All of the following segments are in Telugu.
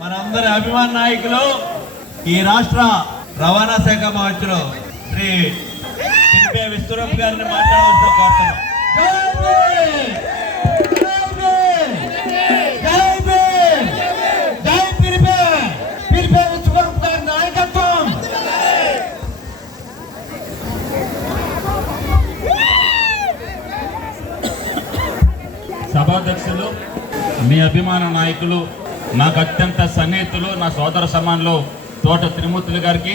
మనందరి అభిమాన నాయకులు ఈ రాష్ట్ర రవాణా శాఖ మంత్రులు శ్రీ తిరుపతి విశ్వరూప్ గారిని మాట్లాడవలసిన కోరుతున్నాం. సభాధ్యక్షులు, మీ అభిమాన నాయకులు, నాకు అత్యంత సన్నిహితులు, నా సోదర సమానులు తోట త్రిమూర్తులు గారికి,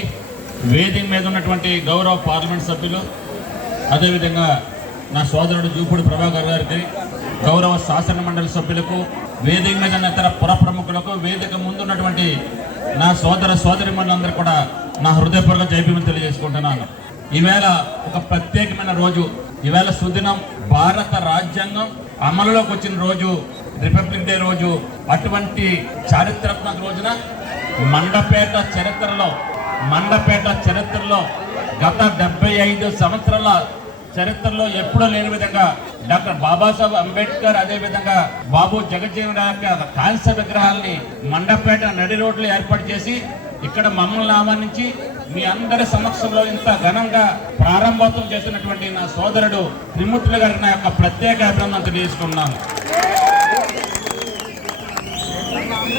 వేదిక మీద ఉన్నటువంటి గౌరవ పార్లమెంట్ సభ్యులు, అదేవిధంగా నా సోదరుడు జూపూడి ప్రభాకర్ గారికి, గౌరవ శాసన మండలి సభ్యులకు, వేదిక మీద ఉన్న ఇతర పుర ప్రముఖులకు, వేదిక ముందు ఉన్నటువంటి నా సోదర సోదరిమణులందరూ కూడా నా హృదయపూర్వక జైభీములు తెలియజేసుకుంటున్నాను. ఈవేళ ఒక ప్రత్యేకమైన రోజు. ఈవేళ సుదినం, భారత రాజ్యాంగం అమలులోకి వచ్చిన రోజు, రిపబ్లిక్ డే రోజు. అటువంటి చారిత్రాత్మక రోజున మండపేట చరిత్రలో గత 75 సంవత్సరాల చరిత్రలో ఎప్పుడూ లేని విధంగా డాక్టర్ బాబాసాహెబ్ అంబేద్కర్, అదేవిధంగా బాబు జగజ్జీవన్ రామ్ యొక్క కాంస్య విగ్రహాలని మండపేట నడి రోడ్లు ఏర్పాటు చేసి ఇక్కడ మమ్మల్ని ఆహ్వానించి మీ అందరి సమక్షంలో ఇంత ఘనంగా ప్రారంభోత్సవం చేసినటువంటి నా సోదరుడు త్రిమూర్తులు గారికి నా యొక్క ప్రత్యేక అభినందన తెలియజేసుకున్నాను.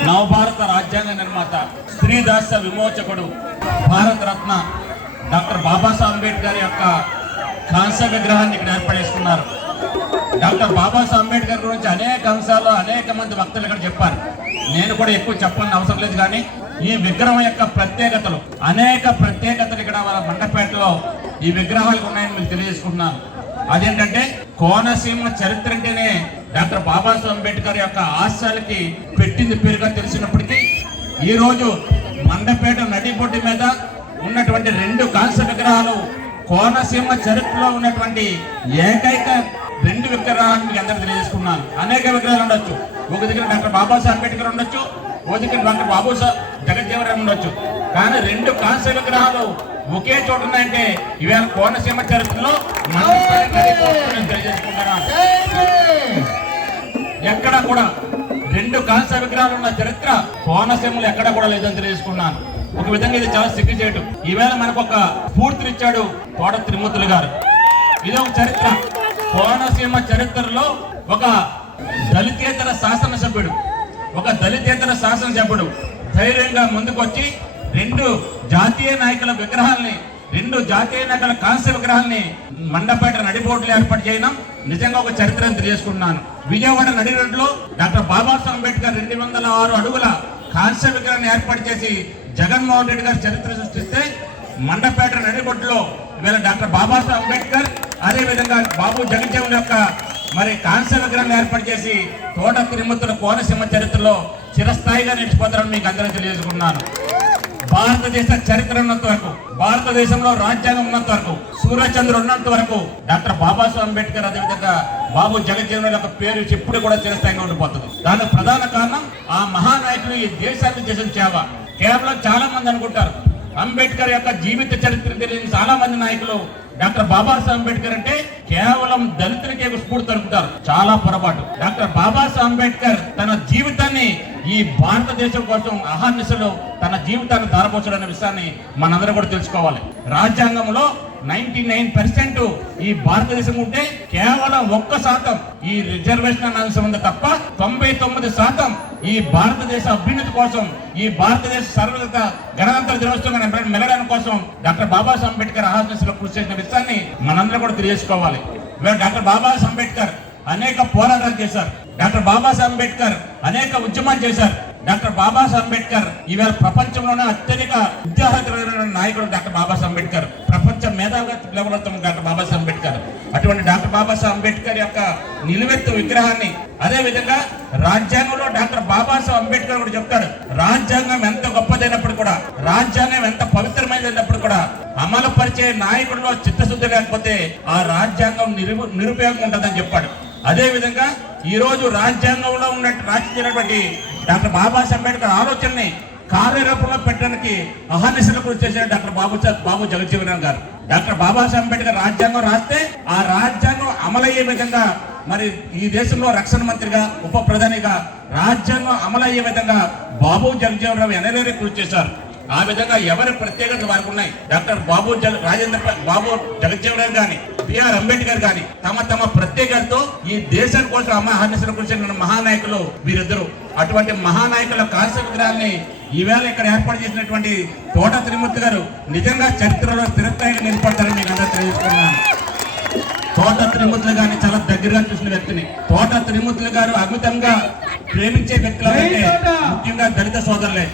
నవభారత రాజ్యాంగ నిర్మాత, స్త్రీ దాస్య విమోచకుడు, భారత రత్న డాక్టర్ బాబాసాహెబ్ అంబేద్కర్ యొక్క కాంస్య విగ్రహాన్ని ఇక్కడ ఏర్పడేసుకున్నారు. డాక్టర్ బాబాసాహెబ్ అంబేద్కర్ గురించి అనేక అంశాలు అనేక మంది వక్తలు ఇక్కడ చెప్పారు. నేను కూడా ఎక్కువ చెప్పాలని అవసరం లేదు, కానీ ఈ విగ్రహం యొక్క ప్రత్యేకతలు, అనేక ప్రత్యేకతలు ఇక్కడ వాళ్ళ మండపేటలో ఈ విగ్రహాలు ఉన్నాయని మీకు తెలియజేసుకుంటున్నాను. అదేంటంటే కోనసీమ చరిత్ర అంటేనే డాక్టర్ బాబాసాహెబ్ అంబేద్కర్ యొక్క ఆశయాలకి పెట్టింది పేరుగా తెలిసినప్పటికీ ఈ రోజు మండపేట నడిబొడ్డు మీద ఉన్నటువంటి 2 కాంస్య విగ్రహాలు కోనసీమ చరిత్రలో ఉన్నటువంటి ఏకైక 2 విగ్రహాలను మీకు అందరూ తెలియజేసుకున్నాను. అనేక విగ్రహాలు ఉండొచ్చు, ఒక దగ్గర డాక్టర్ బాబాసాహెబ్ అంబేద్కర్ ఉండొచ్చు, ఒక దగ్గర డాక్టర్ బాబాసాహెబ్ జగజ్జీవన్ రామ్ ఉండొచ్చు, కానీ 2 కాంస్య విగ్రహాలు ఒకే చోట ఉన్నాయంటే ఇవాళ కోనసీమ చరిత్రలో తెలియజేసుకుంటున్నాను. ఎక్కడ కూడా 2 కాంస్య విగ్రహాలు ఉన్న చరిత్ర కోనసీమలో ఎక్కడ కూడా లేదని తెలియజేసుకున్నాను. ఒక విధంగా ఇది చాలా సిగ్గుచేటు. ఈవేళ మనకు ఒక స్ఫూర్తినిచ్చాడు తోట త్రిమూర్తులు గారు. ఇది ఒక చరిత్ర. కోనసీమ చరిత్రలో ఒక దళితేతర శాసనసభ్యుడు ధైర్యంగా ముందుకొచ్చి 2 జాతీయ నాయకుల విగ్రహాలని, 2 జాతీయ నాయకుల కాంస్య విగ్రహాలని మండపేట నడిబోర్డులు ఏర్పాటు చేయడం నిజంగా ఒక చరిత్రను తెలియజేసుకున్నాను. విజయవాడ నడి రోడ్లో డాక్టర్ బాబాసాహెబ్ అంబేద్కర్ 206 అడుగుల కాంస్య విగ్రహాన్ని ఏర్పాటు చేసి జగన్మోహన్ రెడ్డి గారు చరిత్ర సృష్టిస్తే, మండపేట నడిబొడ్డులో ఇవాళ డాక్టర్ బాబాసాహెబ్ అంబేద్కర్, అదేవిధంగా బాబు జగజ్జీవన్ యొక్క మరి కాంస్య విగ్రహాన్ని ఏర్పాటు చేసి తోట త్రిమూర్తుల కోనసీమ చరిత్రలో చిరస్థాయిగా నిలిచిపోతారని మీకు అందరూ తెలియజేసుకున్నాను. భారతదేశ చరిత్ర ఉన్నంత వరకు, భారతదేశంలో రాజ్యాంగం ఉన్నంత వరకు, సూర్యచంద్రుడు ఉన్నంత వరకు డాక్టర్ బాబాసాహెబ్ అంబేద్కర్, అదేవిధంగా బాబు జగజ్జీవన్ యొక్క పేరు ఎప్పుడు కూడా చిరస్థాయిగా ఉండిపోతుంది. దానికి ప్రధాన కారణం ఆ మహానాయకులు ఈ దేశానికి చేసిన సేవ. కేవలం చాలా మంది అనుకుంటారు అంబేద్కర్ యొక్క జీవిత చరిత్ర తెలియని చాలా మంది నాయకులు డాక్టర్ బాబాసాహెబ్ అంబేద్కర్ అంటే కేవలం దళితులకే స్ఫూర్తి అనుకుంటారు. చాలా పొరపాటు. డాక్టర్ బాబాసాహెబ్ అంబేద్కర్ తన జీవితాన్ని ఈ భారతదేశం కోసం అహర్నిశలు తన జీవితాన్ని ధారపోసడనే విషయాన్ని మనందరూ కూడా తెలుసుకోవాలి. రాజ్యాంగంలో 99% ఈ భారతదేశం ఉంటే కేవలం 1% ఈ రిజర్వేషన్ అనే అంశం ఉంది తప్ప 99% ఈ భారతదేశ అభ్యున్నతి కోసం, ఈ భారతదేశ సర్వత గణతంత్ర దినోత్సవం మెలడానికి కోసం డాక్టర్ బాబాసాహెబ్ అంబేద్కర్ అహర్నిశలు కృషి చేసిన విషయాన్ని మనందరూ కూడా తెలియజేసుకోవాలి. డాక్టర్ బాబాసాహెబ్ అంబేద్కర్ అనేక పోరాటాలు చేశారు. డాక్టర్ బాబాసాహెబ్ అంబేద్కర్ అనేక ఉద్యమాలు చేశారు. డాక్టర్ బాబాసాహెబ్ అంబేద్కర్ ఈవేళ ప్రపంచంలోనే అత్యధిక విద్యార్హత నాయకుడు డాక్టర్ బాబాసాహెబ్ అంబేద్కర్. ప్రపంచ మేధావిగా పిలువబడుతున్న డాక్టర్ బాబాసాహెబ్ అంబేద్కర్. అటువంటి డాక్టర్ బాబాసాహెబ్ అంబేద్కర్ యొక్క నిలువెత్తు విగ్రహాన్ని, అదే విధంగా రాజ్యాంగంలో డాక్టర్ బాబాసాహెబ్ అంబేద్కర్ కూడా చెప్తాడు, రాజ్యాంగం ఎంత గొప్పదైనప్పుడు కూడా, రాజ్యాంగం ఎంత పవిత్రమైనప్పుడు కూడా అమలు పరిచే నాయకుడిలో చిత్తశుద్ధి లేకపోతే ఆ రాజ్యాంగం నిరుపయోగం ఉంటుందని చెప్పాడు. అదే విధంగా ఈ రోజు రాజ్యాంగంలో రాసినటువంటి డాక్టర్ బాబాసాహెబ్ అంబేద్కర్ ఆలోచనని కార్యరూపంలో పెట్టడానికి అహర్నిశలు కృషి చేసిన డాక్టర్ బాబు జగజ్జీవన్ గారు. డాక్టర్ బాబాసాహెబ్ అంబేద్కర్ రాజ్యాంగం రాస్తే ఆ రాజ్యాంగం అమలయ్యే విధంగా మరి ఈ దేశంలో రక్షణ మంత్రిగా ఉప ప్రధానిగా రాజ్యాంగం అమలయ్యే విధంగా బాబు జగజ్జీవన్ రావు ఎనలేని కృషి చేశారు. ఆ విధంగా ఎవరి ప్రత్యేకత వారికి ఉన్నాయి. డాక్టర్ బాబు జగజ్జీవన్ రావు గాని బిఆర్ అంబేద్కర్ గాని తమ ప్రత్యేకతతో ఈ దేశం కోసం అహర్నిశలు కృషి చేసిన మహానాయకులు వీరిద్దరు. అటువంటి మహానాయకుల కాంస్య విగ్రహాన్ని ఈవేళ ఇక్కడ ఏర్పాటు చేసినటువంటి తోట త్రిమూర్తి గారు నిజంగా చరిత్రలో స్థిరస్థాయిగా నిలబడతారని మీకు అందరూ తెలియజేస్తున్నాను. తోట త్రిమూర్తులు గారిని చాలా దగ్గరగా చూసిన వ్యక్తిని. తోట త్రిమూర్తులు గారు అమితంగా ప్రేమించే వ్యక్తులు అంటే ముఖ్యంగా దళిత సోదరులే.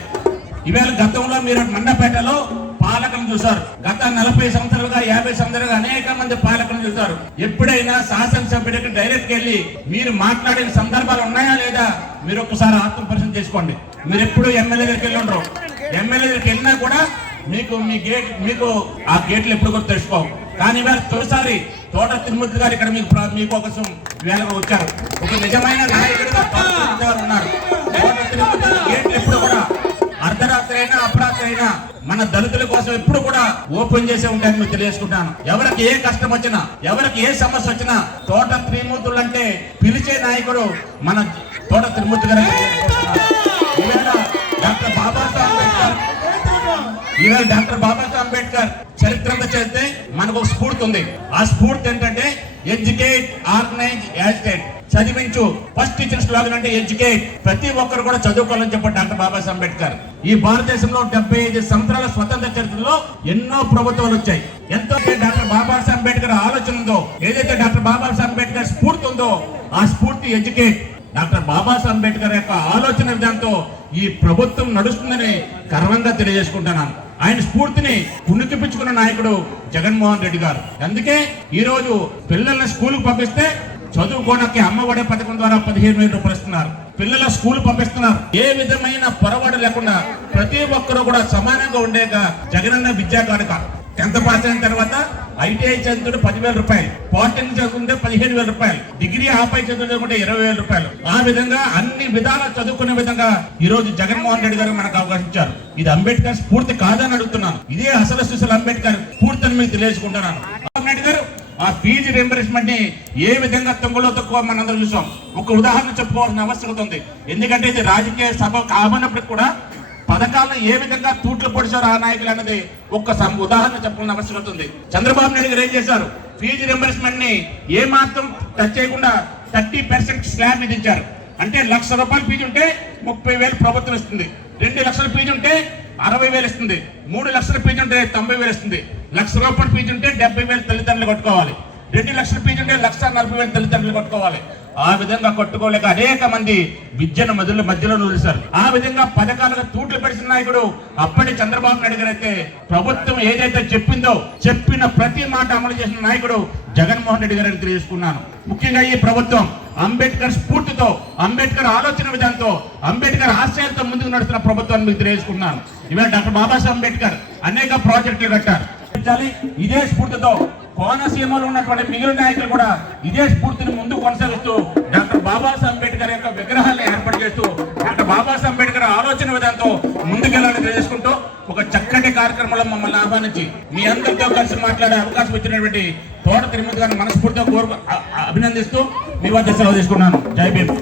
ఈవేళ గతంలో మీరు మండపేటలో పాలకులను చూశారు. గత 40 సంవత్సరాలుగా 50 సంవత్సరాలుగా అనేక మంది పాలకులను చూశారు. ఎప్పుడైనా శాసనసభ్యుడికి డైరెక్ట్ వెళ్ళి మీరు మాట్లాడిన సందర్భాలు ఉన్నాయా లేదా మీరు ఒక్కసారి ఆత్మ పరిశీలన చేసుకోండి. మీరు ఎప్పుడు ఎమ్మెల్యే దగ్గరికి వెళ్ళి ఉండరు. ఎమ్మెల్యే దగ్గరికి వెళ్ళినా కూడా మీకు ఆ గేట్లు ఎప్పుడు కూడా తెలుసుకోవు. కానీ ఇవాళ తొలిసారి తోట తిరుమూర్తి గారు ఇక్కడ మీకోసం వేళగా వచ్చారు. ఒక నిజమైన నాయకుడిగా ఉన్నారు. తోట తిరుమూర్తి గేట్లు ఎప్పుడు కూడా అర్ధరాత్రి అయినా అపరాత్రి అయినా మన దళితుల కోసం ఎప్పుడు కూడా ఓపెన్ చేసే ఉంటాయని మీకు తెలియజేసుకుంటాను. ఎవరికి ఏ కష్టం వచ్చినా ఎవరికి ఏ సమస్య వచ్చినా తోట త్రిమూర్తులు అంటే పిలిచే నాయకుడు మన తోట త్రిమూర్తి గారు. డాక్టర్ బాబాసాహెబ్ అంబేద్కర్ చరిత్రగా చేస్తే మనకు ఒక స్ఫూర్తి ఉంది. ఆ స్ఫూర్తి ఏంటంటే ఎడ్యుకేట్, ఆర్గనైజ్, యాజిటేట్. చదివించు. ఫస్ట్ ఇచ్చిన స్లోగన్ అంటే ఎడ్యుకేట్. ప్రతి ఒక్కరు కూడా చదువుకోవాలని చెప్పారు డాక్టర్ బాబాసాహెబ్ అంబేద్కర్. ఈ భారతదేశంలో 75 సంవత్సరాల స్వతంత్ర చరిత్రలో ఎన్నో ప్రభుత్వాలు వచ్చాయి. ఎంతో డాక్టర్ బాబాసాహెబ్ అంబేద్కర్ ఆలోచన ఉందో, ఏదైతే డాక్టర్ బాబాసాహెబ్ అంబేద్కర్ స్ఫూర్తి ఉందో ఆ స్ఫూర్తి ఎడ్యుకేట్. డాక్టర్ బాబాసాహెబ్ అంబేద్కర్ యొక్క ఆలోచన విధానంతో ఈ ప్రభుత్వం నడుస్తుందని గర్వంగా తెలియజేసుకుంటున్నాను. ఆయన స్ఫూర్తిని పుణికిపుచ్చుకున్న నాయకుడు జగన్మోహన్ రెడ్డి గారు. అందుకే ఈ రోజు పిల్లల్ని స్కూల్కి పంపిస్తే చదువుకోవడానికి అమ్మఒడి పథకం ద్వారా 15,000 రూపాయలు ఇస్తున్నారు. పిల్లల స్కూల్ పంపిస్తున్నారు. ఏ విధమైన పొరపాటు లేకుండా ప్రతి ఒక్కరూ కూడా సమానంగా ఉండేగా జగనన్న విద్యా కానుక. 10th పాస్ అయిన తర్వాత ఐటీఐ చదువుతుంటే 10,000 రూపాయలు, పాలిటెక్నిక్ చదువుకుంటే 15,000 రూపాయలు, డిగ్రీ ఆపై చదువుకుంటే 20,000 రూపాయలు. ఆ విధంగా అన్ని విధాలా చదువుకునే విధంగా ఈ రోజు జగన్మోహన్ రెడ్డి గారు మనకు అవకాశం ఇచ్చారు. ఇది అంబేద్కర్ స్ఫూర్తి కాదని అడుగుతున్నాను. ఇదే అసలు సుశల అంబేద్కర్ స్ఫూర్తిని మీకు తెలియజేసుకుంటున్నాను. అంబేద్కర్ గారు ఆ ఫీజు రింబర్స్మెంట్ ని ఏ విధంగా తొంగలో తక్కువ మనందరం చూసాం. ఒక ఉదాహరణ చెప్పుకోవాల్సిన అవసరం ఉంది. ఎందుకంటే ఇది రాజకీయ సభ కామన్నప్పటికి కూడా పథకాలను ఏ విధంగా తూట్లు పొడిచారు ఆ నాయకులు అన్నది ఒక్క ఉదాహరణ చెప్పాల్సిన అవసరం ఉంది. చంద్రబాబు నాయుడు గారు ఏం చేశారు? ఫీజు రింబర్స్మెంట్ ని ఏ మాత్రం టచ్ చేయకుండా 30% స్లాబ్ విధించారు. అంటే 1,00,000 రూపాయలు ఫీజు ఉంటే 30,000 ప్రభుత్వం ఇస్తుంది. 2 లక్షల ఫీజు ఉంటే 60,000 ఇస్తుంది. 3 లక్షల ఫీజు ఉంటే 90,000 ఇస్తుంది. 1,00,000 రూపాయల ఫీజు ఉంటే 70,000 తల్లిదండ్రులు కట్టుకోవాలి. 2 లక్షల ఫీజు ఉంటే 1,40,000 తల్లిదండ్రులు కట్టుకోవాలి. ఆ విధంగా కట్టుకోలేక అనేక మంది విద్యను మధ్యలో నిలిచారు. ఆ విధంగా పథకాలుగా తూట్లు పెడిచిన నాయకుడు అప్పటి చంద్రబాబు నాయుడు గారు అయితే ప్రభుత్వం ఏదైతే చెప్పిందో చెప్పిన ప్రతి మాట అమలు చేసిన నాయకుడు జగన్మోహన్ రెడ్డి గారిని తెలియజేసుకున్నాను. ముఖ్యంగా ఈ ప్రభుత్వం అంబేద్కర్ స్ఫూర్తితో, అంబేద్కర్ ఆలోచన విధానంతో, అంబేద్కర్ ఆశయాలతో ముందుకు నడుస్తున్న ప్రభుత్వాన్ని మీకు తెలియజేసుకున్నాను. ఇవాళ డాక్టర్ బాబాసాహెబ్ అంబేద్కర్ అనేక ప్రాజెక్టులు కట్టారు. ఇదే స్ఫూర్తితో కోనసీమలో ఉన్నటువంటి మిగిలిన నాయకులు కూడా ఇదే స్ఫూర్తిని ముందుకు కొనసాగిస్తూ డాక్టర్ బాబాసాహెబ్ అంబేద్కర్ యొక్క విగ్రహాన్ని ఏర్పాటు చేస్తూ డాక్టర్ బాబాసాహెబ్ అంబేద్కర్ ఆలోచన విధానంతో ముందుకెళ్ళాలని తెలియజేసుకుంటూ ఒక చక్కటి కార్యక్రమంలో మమ్మల్ని ఆహ్వానించి మీ అందరితో కలిసి మాట్లాడే అవకాశం ఇచ్చినటువంటి తోట తిరుమతి గారిని మనస్ఫూర్తిగా అభినందిస్తూ మీ వద్ద సెలవు తీసుకున్నాను. జై భీమ్.